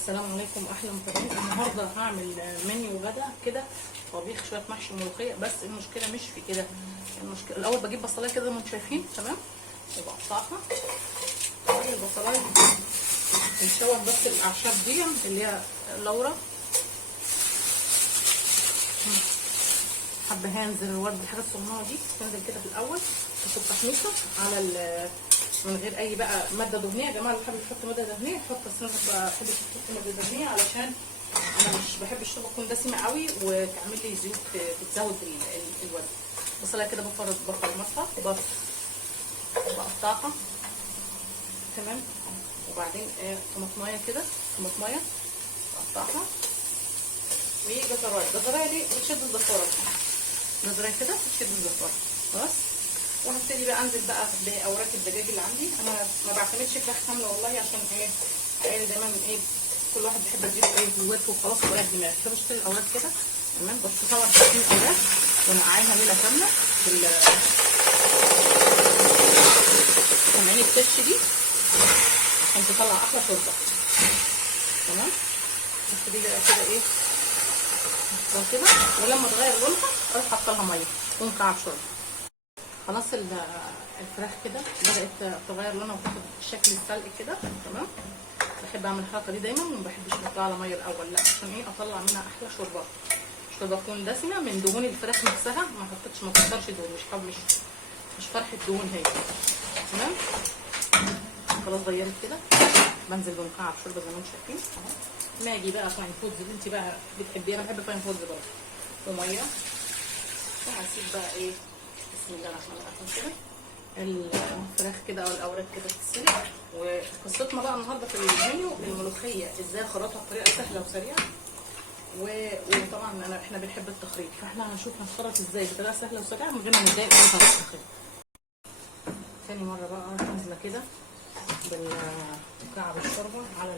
السلام عليكم احلى متابعين. النهارده هعمل منيو غدا كده، طبيخ شويه محشي ملوخيه. بس المشكله مش في كده، المشكله الاول بجيب بصلايه كده زي ما انتم شايفين تمام، وبقطعها. البصلايه بنشوح بس الاعشاب دي اللي هي لورا، حبه هنزل الورد، الحاجات الصغننه دي تنزل كده في الاول تاخد تحميصه على من غير اي بقى ماده دهنيه. يا جماعه اللي حابب يحط ماده دهنيه يحط، بس انا بحب احط ماده دهنيه علشان انا مش بحب الشوربه تكون دسمه قوي وتعمل لي زيوت بتزود الوزن. بصلايه كده بفرمطها بقطعها تمام، وبعدين طماطمايه كده، طماطمايه بقطعها، وجزرايه دي بتشد الزفاره، جزرايه كده بتشد الزفاره خلاص. وهبتدي بقى انزل بقى باوراق الدجاج اللي عندي. انا ما بعتمدش فراخ كامله والله، عشان ايه دايما كل واحد بيحب يجيب جواته وخلاص وراك دماغ، فبشتري الاوراق كده تمام. بس طبعا 20 اوراق ونقعيها ليله كامله سامعين التش دي عشان تطلع احلى شوربه تمام. بس دي بقى كده كده، ولما تغير لونها اروح حاطه لها ميه ونكعب شوربه. خلاص الفراخ كده بدات تغير لونها وتاخد شكل السلق كده تمام. بحب اعمل الحركه دي دايما، وما بحبش احطها على ميه الاول، لا عشان اطلع منها احلى شوربه. الشوربه تكون دسمه من دهون الفراخ نفسها، ما كترش دهون، مش فرحه دهون هي تمام. خلاص غيرت كده، بنزل بمكعب شوربه زي ما انتم شايفين اهو. ماجي بقى فاين فودز اللي انت بقى بتحبيها، انا بحب فاين فودز برضه، وميه. وهسيب بقى بسم الله الرحمن الرحيم كده الفراخ كده او الاوراق كده تتسلق. وقصتنا بقى النهارده في المنيو الملوخيه ازاي اخرطها بطريقه سهله وسريعه. وطبعا احنا بنحب التخريط، فاحنا هنشوف هنخرط ازاي بطريقه سهله وسريعه من غير ما نتضايق من التخريط. تاني مره بقى نازله كده بالمكعب الشوربه على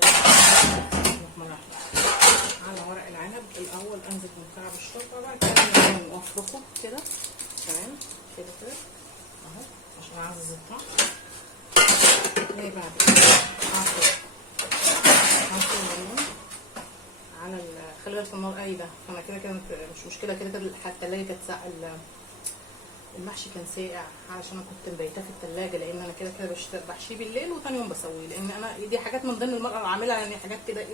ورق العنب. الاول انزل بمكعب الشوربه، بعد كده افرخه كده تمام كده اهو عشان اعزز الطعم. بعد كده عصير الليمون على خلي بالك النار قايده، فانا كده مش مشكله، كده التلاجه كانت ساقعه، المحشي كان ساقع علشان انا كنت مبيتاه في التلاجه، لان انا كده بحشيه بالليل وثاني يوم بسويه، لان انا دي حاجات من ضمن المرأة اللي عاملها، يعني حاجات كده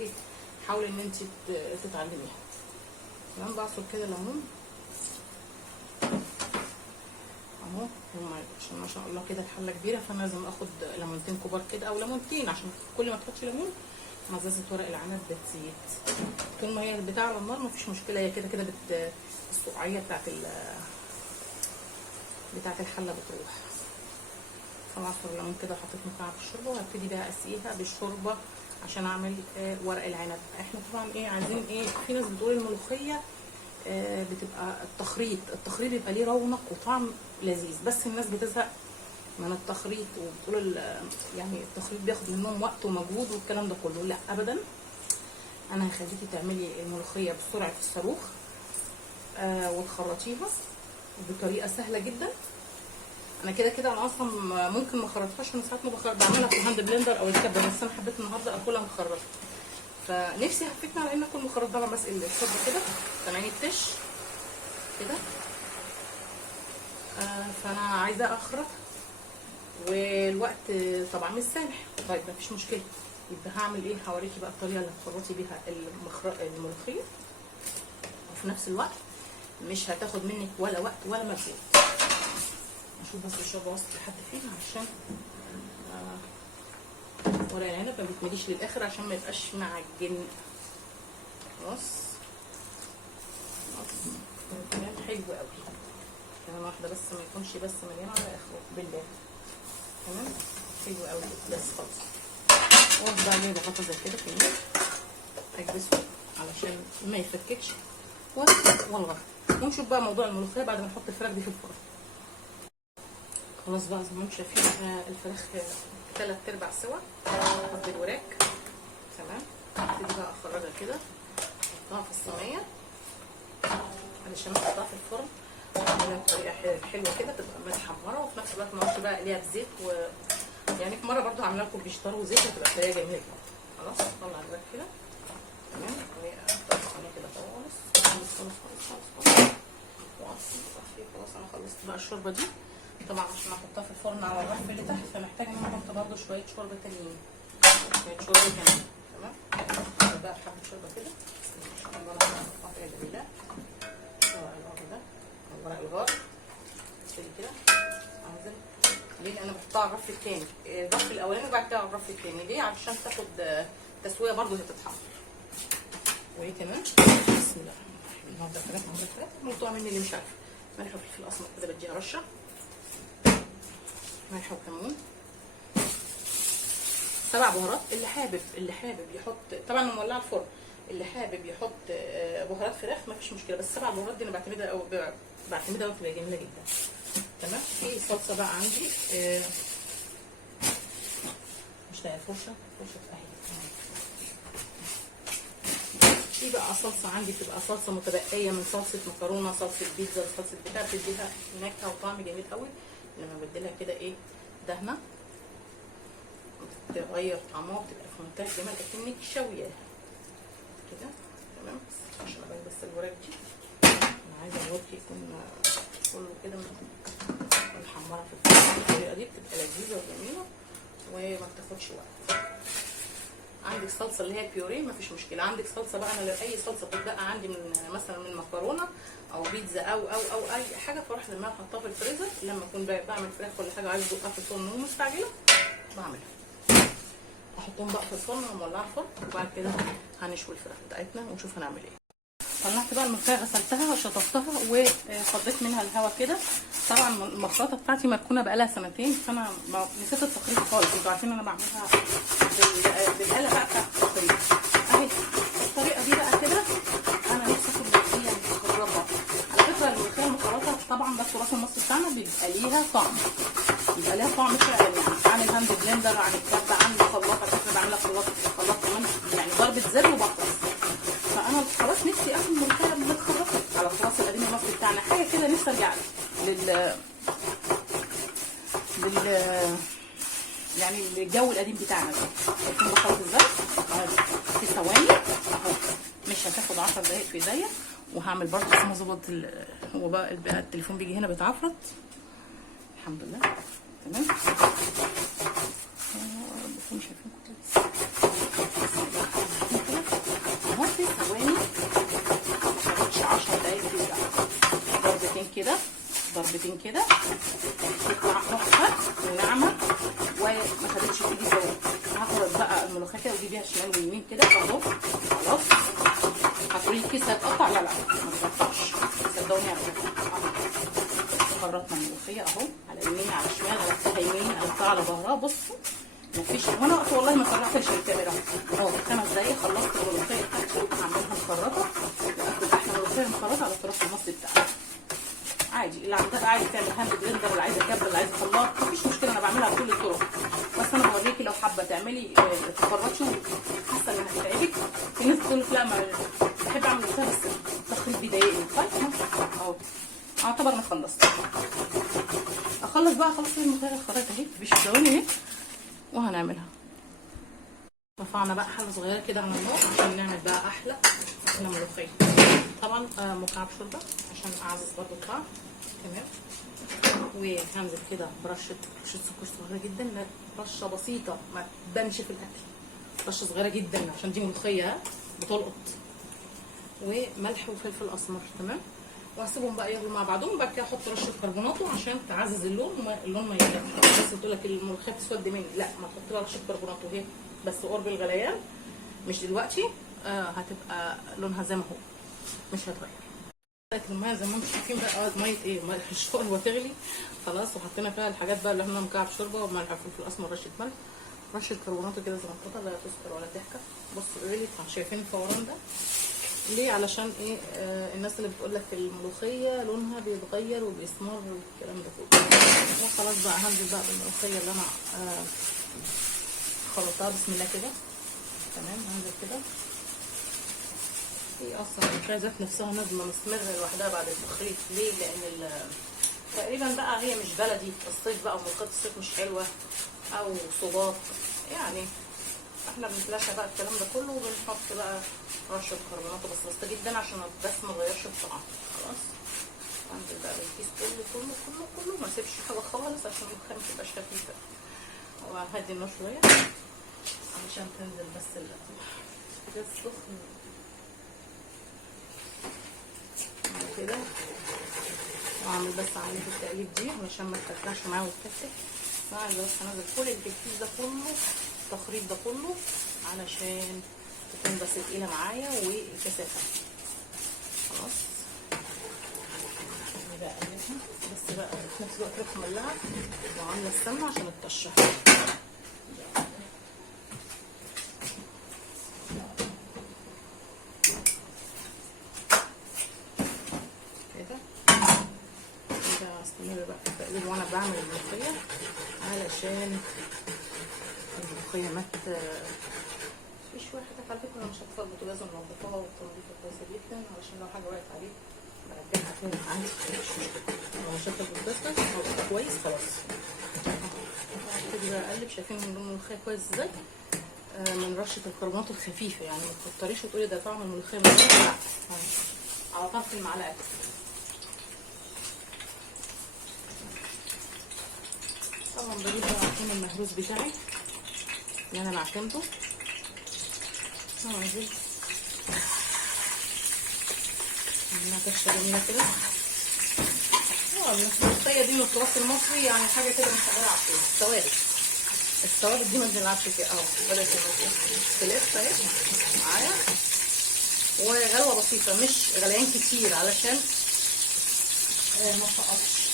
حاولي ان انت تتعلميها تمام. بعصر كده ليمون اهو، عشان ما شاء الله كده الحله كبيره، فانا لازم اخد ليمونتين كبار كده او ليمونتين، عشان كل ما تحطي ليمون مزازه ورق العنب بتزيد. طول ما هي البتاع على النار مفيش مشكله، هي كده السقعيه بتاعت الحله بتروح. فبعصر الليمون كده وحطيت مكعب الشوربه، وهبتدي بقى اسقيها بالشوربه عشان اعمل ورق العنب. احنا طبعا عايزين في ناس بتقول الملوخيه بتبقى التخريط بيبقى ليه رونق وطعم لذيذ، بس الناس بتزهق من التخريط وبتقول يعني التخريط بياخد منهم وقت ومجهود والكلام ده كله. لا ابدا، انا هخليكي تعملي الملوخيه بسرعه الصاروخ وتخرطيها بطريقه سهله جدا. انا كده انا اصلا ممكن ما اخرطهاش، انا ساعات بعملها في الهاند بلندر او الكبه، بس انا حبيت النهارده اكلها مخرطه، فنفسي هفتكر على ان اكون مخرطه. طبعا بسقي الشوربه كده سامعين التش كده فانا عايزه اخرط، والوقت طبعا مش سامح. طيب مفيش مشكله، يبقى هعمل هوريكي بقى الطريقه اللي هتخرطي بيها الملوخيه، وفي نفس الوقت مش هتاخد منك ولا وقت ولا مجهود. نشوف بس الشوربه وصلت لحد فين، عشان ورق العنب ما بيتمليش للاخر عشان ما يبقاش معجن. خلاص تمام، حلو قوي. كمان واحده بس ما يكونش بس مليان على اخره بالله تمام، حلو قوي بس خلاص. وافضل عليه بغطا زي كده في النص اكبسه علشان ما يفككش والغرض. ونشوف بقى موضوع الملوخيه بعد ما نحط الفراخ دي في الفرن. خلاص بقى زي ما انتم شايفين الفراخ 3/4 سوا. احط الوراك تمام، ابتدي بقى اخرجها كده احطها في الصينيه علشان احطها في الفرن اعملها بطريقه حلوه كده تبقى متحمره، وفي نفس الوقت ما اقعدش بقى اقليها بزيت يعني في مره برده هعملها لكم بيشطار وزيت، هتبقى طريقه جميله جدا. خلاص طلع الوراك كده بقى الشوربه دي طبعا عشان احطها في الفرن على الرف اللي تحت، فمحتاجه ان انا احط برده شويه شوربه تانيين، شويه شوربه كمان. تمام. بقى حبه شوربه كده قطع جميله، ورق الغار ده، ورق الغار كده انزل. ليه؟ لان انا بحطها على الرف الثاني، الرف الاولاني وبعد كده على الرف الثاني. ليه؟ علشان تاخد تسويه برده، هي تتحمر. وايه كمان؟ بسم الله النهارده الحاجات مقطوعه مني اللي مش عارفه. ملح وفلفل اسمر كده بديها رشه، ملح وكمون، 7 بهارات. اللي حابب يحط، طبعا انا مولعه الفرن، اللي حابب يحط بهارات فراخ مفيش مشكله، بس 7 بهارات دي انا بعتمدها وبتبقى جميله جدا. تمام. في صلصه بقى عندي مش لاقيه فرشه اهي. في بقى صلصه عندي بتبقى صلصه متبقيه من صلصه مكرونه، صلصه بيتزا، صلصه بتاع، بتديها نكهه وطعم جميل قوي لما بديلها كده ايه دهنه، بتغير طعمها وبتبقى في منتهى الجمال اكنك شوياها كده. تمام. عشان ابين بس الوراك دي، انا عايزه الوراك يكون كله كده محمره في الطريقه دي، بتبقى لذيذه وجميله وما بتاخدش وقت. عندك صلصه اللي هي بيوري مفيش مشكله. عندك صلصه بقى، انا اي صلصه بتبقى عندي من مثلا من مكرونه او بيتزا او اي حاجه، فاروح لما احطها في الفريزر لما اكون بعمل فراخ ولا حاجه عايزه ادوقها في الفرن ومستعجله بعملها، احطهم بقى في الفرن ومولعه الفرن، وبعد كده هنشوي الفراخ بتاعتنا ونشوف هنعمل ايه. طلعت بقى الملوخيه، غسلتها وشطفتها وفضيت منها الهواء كده. طبعا المخرطه بتاعتي مركونه بقالها 2 سنين، فانا نسيت التخريط خالص. انتوا عارفين انا بعملها بالاله بقى بتاعت التخريط اهي. الطريقه دي بقى كده انا نفسي اخد الملوخيه مخرطه. على فكره الملوخيه المخرطه طبعا ده التراث المصري بتاعنا، بيبقى ليها طعم، فعلا عن الهاند بلندر، عن الكبه، عن الخلاط. انا بعملها خلاط كمان، يعني ضربه زر وبطرس. فانا خلاص نفسي اكل ملوخيه متخرطه على التراث القديم المصري بتاعنا، حاجه كده نفسي ارجع يعني الجو القديم بتاعنا ده. شايفين بخلط ازاي؟ في ثواني اهو، مش هتاخد 10 دقايق في ايديا. وهعمل برضه بس ما ظبط هو بقى التليفون بيجي هنا بيتعفرت. الحمد لله. تمام. بكون شايفين كويس اهو في ثواني، ما خدتش 10 دقايق في ايديا. ضربتين كده تطلع تحفه وناعمه وما خدتش ايدي سوا. هخرج بقى الملوخيه كده واجيب بيها شمال ويمين كده اهو. خلاص. هتقولي الكيس هيتقطع؟ لا ما بيتقطعش، صدقوني على فكره. خرطنا الملوخيه اهو، على يمين على شمال، قلبتها يمين قلبتها على ظهرها. بصوا مفيش وانا وقت والله ما فرحتش الكاميرا اهو. 5 دقايق خلصت الملوخيه بتاعتي، هعملها مخرطه واخد احلى ملوخيه مخرطه على التراث المصري بتاعنا. عادي اللي عندها بقى عايزه تعمل هاند بلندر، اللي عايزه كبه، اللي عايزه خلاط، مفيش مشكله، انا بعملها بكل الطرق. بس انا بوريكي لو حابه تعملي تخرطي حاسه انها هتتعبك. في ناس بتقول لك لا ما بحب اعمل ملوخيه بس التخريط بيضايقني. طيب اهو اعتبر انا خلصت. اخلص بقى خلاص الملوخيه الخريطه اهي مفيش ثواني اهي وهنعملها. رفعنا بقى حله صغيره كده على النار عشان نعمل بقى احلى ملوخيه. طبعا مكعب شوربه عشان اعزز برضه الطعم. تمام. وهنزل كده برشه سكر صغيره جدا، رشه بسيطه ما تبانش في الاكل، رشه صغيره جدا عشان دي ملوخيه بتلقط. وملح وفلفل اسمر. تمام. وهسيبهم بقى يغلوا مع بعضهم، وبعد كده احط رشه كربوناتو عشان تعزز اللون ما يتقلش. بس تقول لك الملوخيه بتسود مني، لا ما تحط لها رشه كربوناتو هي بس قرب الغليان، مش دلوقتي. هتبقى لونها زي ما هو مش هتغير. الميه زي ما انتم شايفين بقى ميه ايه، ميه الشوربه تغلي خلاص، وحطينا فيها الحاجات بقى اللي احنا مكعب شوربه وملح وفلفل اسمر، رشه ملح، رشه كربوناتو كده زنططه لا تسكر ولا تحكى. بصوا غليت، شايفين الفوران ده ليه؟ علشان ايه؟ الناس اللي بتقول لك الملوخيه لونها بيتغير وبيسمر والكلام ده كله. وخلاص بقى هنزل بقى بالملوخيه اللي انا خلطتها. بسم الله كده. تمام. هنزل كده. هي اصلا الملوخيه ذات نفسها نازله مسمره لوحدها بعد التخريط. ليه؟ لان تقريبا بقى هي مش بلدي، الصيف بقى وملوخيه الصيف مش حلوه او صباط، يعني احنا بنتلاشى بقى الكلام ده كله وبنحط بقى رشه كربوناتو بسيطه جدا عشان بس ما نغيرش الطعم. خلاص انزل بقى بالكيس كله كله كله كله، ما اسيبش حاجه خالص عشان الملوخيه ما تبقاش خفيفه. وهدي النار شويه علشان تنزل بس كده السخن كده. واعمل بس عمليه التقليب دي علشان ما تكلكعش معايا وتكتك. عايزه بس انزل كل اللي في الكيس ده كله، التخريط ده كله، علشان تكون بس تقيله معايا وكثافه. خلاص بقى اقلبها بس بقى في نفس الوقت رح مولعه وعامله السمنه عشان الطشه كده. استمر بقى في التقليب وانا بعمل الملوخيه علشان الملوخيه ما في شويه حاجات على فكره. انا مش هطفي البوتاجاز وننضفها وتنظيفها كويسه جدا علشان لو حاجه وقعت عليه برجعها تاني عادي مش مشكله. لو شلت البوتاجاز هو كويس خلاص. هبتدي بقى اقلب. شايفين لون الملوخيه كويس ازاي؟ من رشه الكربونات الخفيفه، يعني ما تكتريش وتقولي ده طعم الملوخيه لا، على طرف المعلقه. طبعا بجيب بقى الثوم المهروس بتاعي اللي انا بعتمده وانزل عاملها كشه جميله كده. الملوخيه دي من التراث المصري، يعني حاجه كده مش شغاله على الطول. الثوابت دي ما تنلعبش فيها اهو. بدات تلف اهي معايا، وغلوه بسيطه مش غليان كتير علشان ما تسقطش.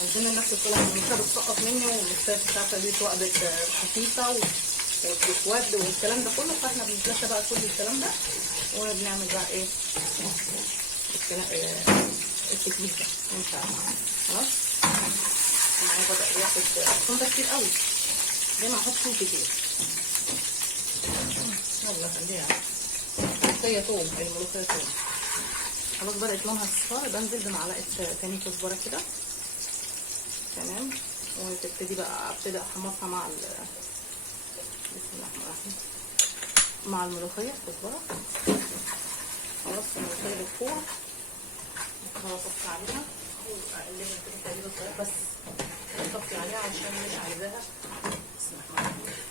عندنا الناس بتقول ان الملوخيه بتسقط مني، والملوخيه مش عارفه دي اتوقبت خفيفه وبتسود والكلام ده كله. فاحنا بنتلاشى بقى كل الكلام ده وبنعمل بقى ايه التكليف ده ان شاء الله. خلاص معايا بدأ ياخد الثوم ده كتير قوي، دايما احط ثوم كتير. يلا خليها الملوخيه ثوم، الملوخيه ثوم. خلاص بدأت لونها اصفر، بنزل بمعلقه تاني كزبره كده تمام. وتبتدي بقى ابتدي احمصها مع بسم الله الرحمن الرحيم مع الملوخيه كزبره. خلاص الملوخيه بتفور خلاص اطفي عليها واقلبها كده تقليبه صغيره بس اطفي عليها عشان مش عايزاها. بسم الله الرحمن الرحيم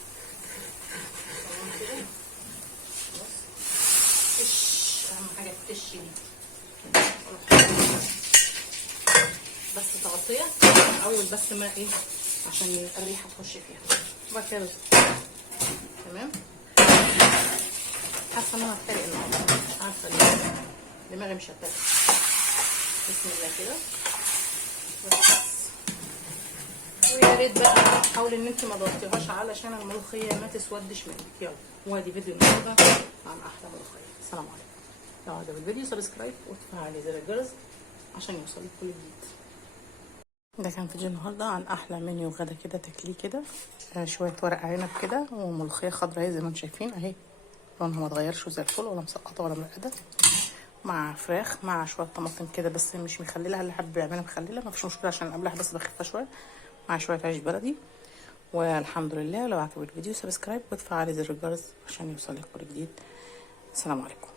تمام كده. خلاص تش، اهم حاجه التش دي بس تغطيه اول بس ما ايه عشان الريحه تخش فيها. وبعد كده تمام. حاسه ان انا هتحرق النهارده، مش عارفه ليه دماغي مش هتاكل. بسم الله كده بس. ويا ريت بقى حاولي ان انت ما تغطيهاش علشان الملوخيه ما تسودش منك. يلا وادي فيديو النهارده عن احلى ملوخيه. السلام عليكم. لو عجب الفيديو سبسكرايب وتفعلي زر الجرس عشان يوصلك كل جديد. ده كان فيديو النهارده عن احلى منيو غدا كده تاكليه كده. شويه ورق عنب كده وملوخيه خضراء اهي زي ما انتم شايفين اهي، لونها ما اتغيرش وزي الفل ولا مسقطه ولا مرقده، مع فراخ مع شويه طماطم كده بس مش مخلله. اللي حابب يعملها مخلله مفيش مشكله عشان قبلها بس بخفها شويه، مع شويه عيش بلدي. والحمد لله. لو عجبك الفيديو سبسكرايب وتفعلي زر الجرس عشان يوصلك كل جديد. السلام عليكم.